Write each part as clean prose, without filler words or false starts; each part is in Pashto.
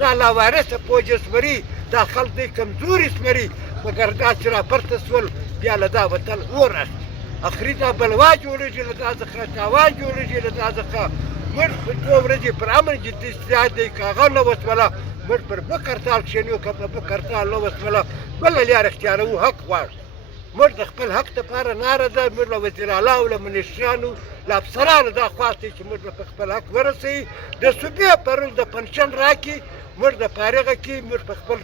دا لاوارثه پوجه سمري دا خلک دی کمزوري سمري مګر دا چې راپورته سول بیا له دا وطن اور اخلي اخري دا بلوا جوړېږي له دا څخه تاوان جوړېږي له دا څخه موږ په دوه ورځې پر امن جدي استعداد دی که هغه نه وسوله موږ پر بک هړتال کښېنو که په بک هړتال نه وسوله بله لار اختیاروو حق غواړو موږ د خپل حق دپاره ناره ده موږ له وزیر اعلی او له منشرانو له افسرانو دا خواست دی چې موږ به په خپل حق ورسوي د صوبې په رول د پنشن راکړي موږ د فارغه کې موږ په خپل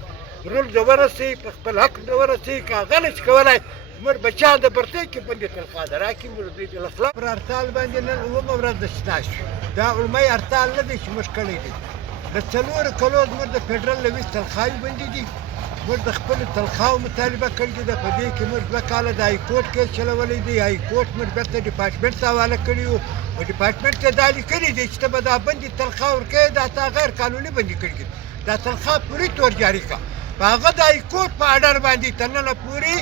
رول د ورسوي په خپل حق د ورسوي که هغه نشي کولی موږ بچیان د برتۍ کې باندې تنخوا ده راکړي موږ دوی د اخلاق پر هړتال باندې نن اومه ورځ د شته شو دا علمي هړتال نه دی چې موږ کړی دی د څلورو کلو زموږ د فدرال له ویس تنخواوې بندې دي موږ د خپلو تنخواو مطالبه کړې ده په دې کې موږ 2 کاله د های کورټ کیس چلولی دی های کورټ موږ بېرته ډپارټمنټ ته حواله کړي وو په ډپارټمنټ کې دا لیکلي دی چې ته به دا بندي تنخوا ورکوې دا تا غیر قانوني بندي کړي دي دا تنخوا پورې طور جاري کړه په هغه د های کورټ په اډر باندې تر ننه پورې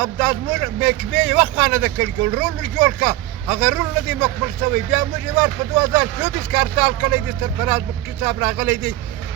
اب دا زموږ محکمې یوه خانه ده کړي رول جوړ کړه هغه رول نه دی مکمل شوی بیا موږ یې وار په 2024 کې هړتال کړی دی سرفراز مفتي صاحب راغلی دی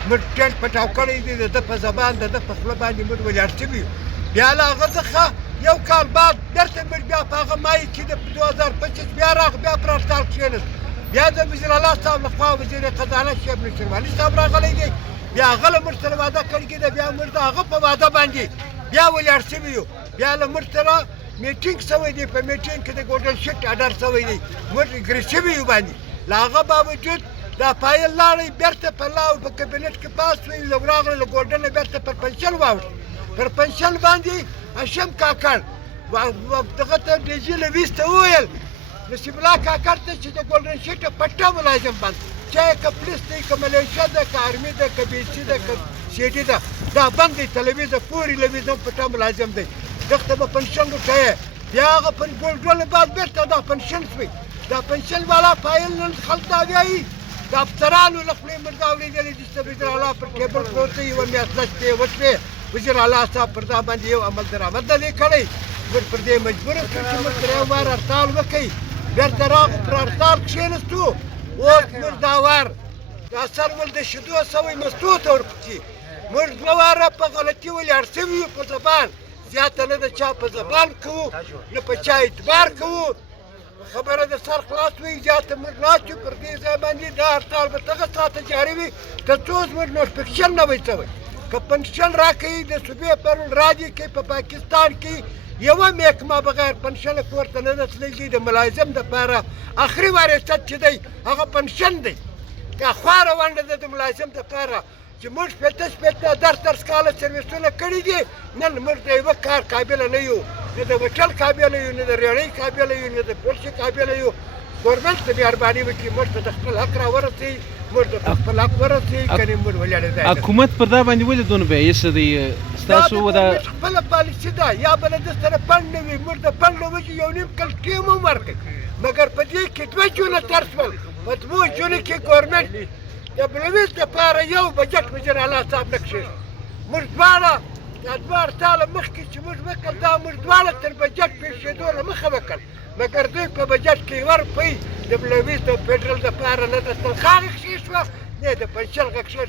موږ ټینټ پټاو کړی دی د ده په زبان د ده په خوله باندې موږ ولاړ شوي یو بیا له هغه څخه یو کال بعد بېرته موږ بیا په هغه مای کې د 2025 بیا راغ بیا پر هړتال کښېنست بیا د وزیر اعلی صاحب لخوا وزیر خزانه شیخ نصیروالي صاحب راغلی دی بیا هغه له موږ سره واده کړی دی بیا موږ د هغه په واده باندې بیا ولاړ شوي یو بیا له موږ سره میټینګ شوی دی په میټینګ کې د ګوډل شیټ اډر شوی دی موږ اګري شوي یو باندې له هغه باوجود دا پایل لاړی بېرته په لاو په کابینټ کې پاس شوی له راغله له ګوډل نه بېرته پر پنشن واوښت پر پنشن باندې هشم کاکړ دغه ته ډیجي لویس ته وویل نصیب الله کاکړ ته چې د ګولډن شیټ پټه ملازم بند چاهے که پولیس دی که ملیشه ده که آرمي ده که بي سي ده که سی ډي ده دا بند دی تلویزه پورې لویزم پټه ملازم دی دغته به پنشن ورکوې بیا هغه ګولډن بعد بېرته دا پنشن شوی دا پنشن والا پایل نن خلک دا وایي د افسرانو له خولې موږ دا اورېدلي دي چې وزیر اعلی پر ټیبل پروت دی یوه میاشت لږ وشوې وزیر اعلی صاحب پر دا باندې یو عمل درآمد نه دی کړی موږ پر دې مجبوره کړو چې موږ تر یو وار هړتال وکړئ بېرته راغو پر هړتال کښېنستو اوس موږ دا وار دا سر ول د شیدو سوی مستو ته ورپسې موږ 2 واره په غلطي ولاړ سوي یو په زبان زیاته نه د چا په زبان کوو نه په چا اعتبار کوو خبره د سر خلاص وي زیاته موږ ناست یو پر دې ځای باندې دا هړتال به دغه ساعته جاري وي تر څو زموږ نوټفیکشن نه وي شوی که پنشن راکوي د صوبې پر راځي کوي په پاکستان کې یوه محکمه بغیر پنشنه کور ته نه ده تللي د ملازم دپاره اخري وراثت چې دی هغه پنشن دی که خواره ونډه ده د ملازم دپاره چې موږ شپېته درس کاله سرویسونه کړي دي نن موږ د یوه کار قابله نه یو نه د وټل قابله یو نه د ریړۍ قابله یو نه د پولسي قابله یو ګورمنټ ته مهرباني وکړي موږ ته د خپل حق راورسوي موږ ته د خپل حق ورسوي کنې موږ ولاړې ځای حکومت پر دا باندې ولې دونه بیعصه دی ستاسو دا خپله پالیسي ده یا به له ده سره پنډ نه وي موږ د پنډ له وجې یو نیم کال ټیم هم ورکړئ مګر په دې کې 2 جونه تېر شول په 2 جونو کې ګورمنټ د بلویز دپاره یو بجټ وزیر اعلی صاحب نه کښېږدي موږ دواړه دا 2 هړتاله مخکې چې موږ وکړ دا موږ دواړه تر بجټ پېښېدو له مخه وکړ مګر دوی په بجټ کې 1 روپۍ د بلویز د فدرال دپاره نه د تنخوا غږ شوه نه د پنشن غږ شوه